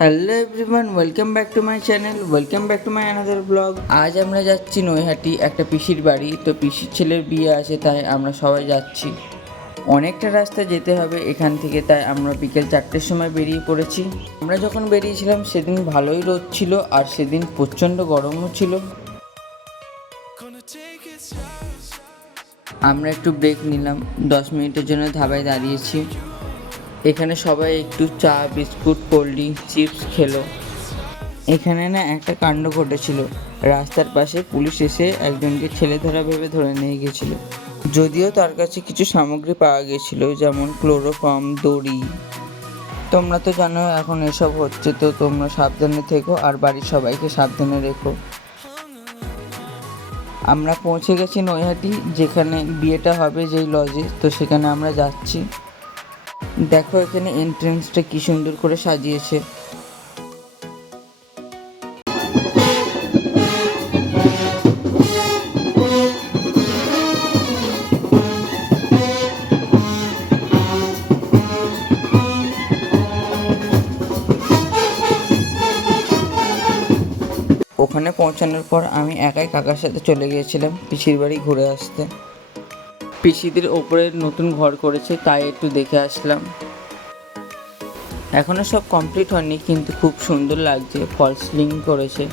Hello everyone, welcome back to my channel, welcome back to my another blog. আজ আমরা যাচ্ছি নৈহাটি একটা পিসির বাড়ি। তো পিসির ছেলের বিয়ে আছে, তাই আমরা সবাই যাচ্ছি। অনেকটা রাস্তা যেতে হবে এখান থেকে, তাই আমরা বিকেল 4টের সময় বেরিয়ে পড়েছি। আমরা যখন বেরিয়েছিলাম সেদিন ভালোই রোদ ছিল, আর সেদিন প্রচণ্ড গরমও ছিল। আমরা একটু ব্রেক নিলাম, 10 মিনিটের জন্য ধাবায় দাঁড়িয়েছি। এখানে সবাই একটু চা, বিস্কুট, কোল্ড ড্রিঙ্কস, চিপস খেলো। এখানে না একটা কাণ্ড ঘটেছিল। রাস্তার পাশে পুলিশ এসে একজনকে ছেলে ধরা ভেবে ধরে নিয়ে গেছিল। যদিও তার কাছে কিছু সামগ্রী পাওয়া গেছিল, যেমন ক্লোরোফর্ম, দড়ি। তোমরা তো জানো এখন এসব হচ্ছে, তো তোমরা সাবধানে থেকো আর বাড়ির সবাইকে সাবধানে রেখো। আমরা পৌঁছে গেছি নৈহাটি, যেখানে বিয়েটা হবে যেই লজে, তো সেখানে আমরা যাচ্ছি। দেখো এখানে এন্ট্রেন্সটা কি সুন্দর করে সাজিয়েছে। ওখানে পৌঁছানোর পর আমি একাই কাকার সাথে চলে গিয়েছিলাম পিসির বাড়ি ঘুরে আসতে। পিসিদের ওপরে নতুন ঘর করেছে, তাই একটু দেখে আসলাম। এখনও সব কমপ্লিট হয়নি, কিন্তু খুব সুন্দর লাগছে, ফল সিলিং করেছে।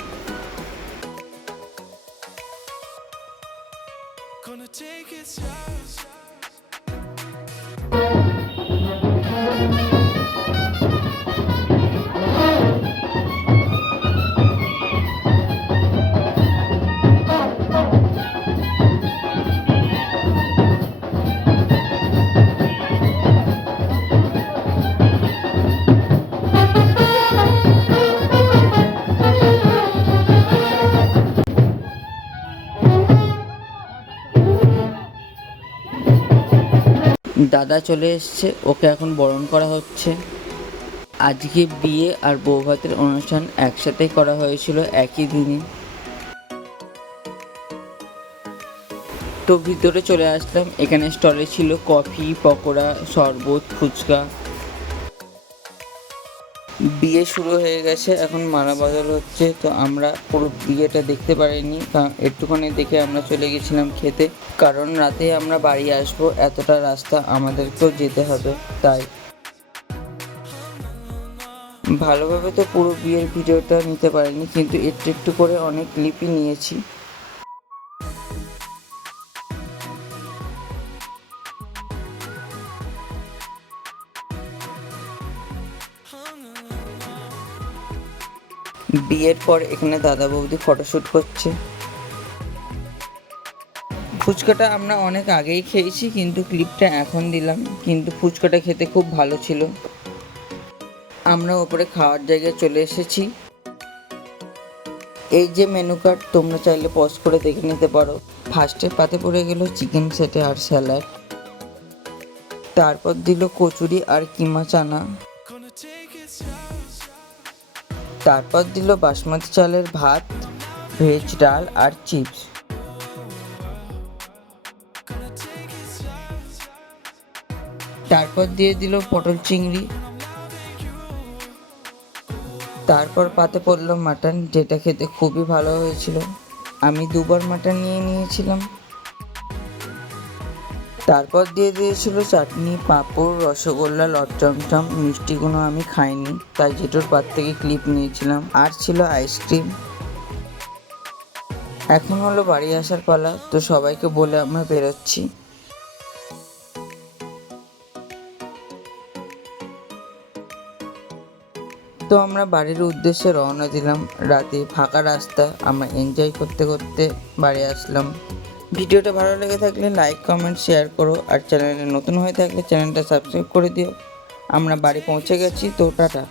দাদা চলে এসছে, ওকে এখন বরণ করা হচ্ছে। আজকে বিয়ে আর বৌভাতের অনুষ্ঠান একসাথে করা হয়েছিল একই দিনে। তো ভিতরে চলে আসলাম। এখানে স্টলে ছিল কফি, পকোড়া, শরবত, ফুচকা। বিয়ে শুরু হয়ে গেছে, এখন মালা বদল হচ্ছে। তো আমরা পুরো বিয়েটা দেখতে পারিনি, কারণ একটুখানি দেখে আমরা চলে গেছিলাম খেতে, কারণ রাতে আমরা বাড়ি আসবো, এতটা রাস্তা আমাদেরকেও যেতে হবে। তাই ভালোভাবে তো পুরো বিয়ের ভিডিওটা নিতে পারিনি, কিন্তু একটু একটু করে অনেক ক্লিপই নিয়েছি। বিয়ের পর এখানে দাদা বৌদি ফটোশ্যুট করছে। ফুচকাটা আমরা অনেক আগেই খেয়েছি, কিন্তু ক্লিপটা এখন দিলাম। কিন্তু ফুচকাটা খেতে খুব ভালো ছিল। আমরা ওপরে খাওয়ার জায়গায় চলে এসেছি। এই যে মেনু কার্ড, তোমরা চাইলে পজ করে দেখে নিতে পারো। ফার্স্টে পাতে পড়ে গেল চিকেন সেটে আর স্যালাড। তারপর দিল কচুরি আর কিমা চানা। তারপর দিল বাসমতি চালের ভাত, ভেজ ডাল আর চিপস। তারপর দিয়ে দিল পটল চিংড়ি। তারপর পাতে পড়লো মাটন, যেটা খেতে খুবই ভালো হয়েছিল। আমি 2বার মাটন নিয়ে নিয়েছিলাম। তারপর দিয়ে দিয়েছিল চাটনি, পাঁপড়, রসগোল্লা, লটচমচম। মিষ্টিগুলো আমি খাইনি, তাই যেটোর পাত থেকে ক্লিপ নিয়েছিলাম। আর ছিল আইসক্রিম। এখন হলো বাড়ি আসার পালা, তো সবাইকে বলে আমরা বেরোচ্ছি। তো আমরা বাড়ির উদ্দেশ্যে রওনা দিলাম। রাতে ফাঁকা রাস্তা, আমরা এনজয় করতে করতে বাড়ি আসলাম। ভিডিওটা ভালো লেগে থাকলে লাইক, কমেন্ট, শেয়ার করো। আর চ্যানেলে নতুন হয়ে থাকলে চ্যানেলটা সাবস্ক্রাইব করে দিও। আমরা বাড়ি পৌঁছে গেছি, তো টাটা।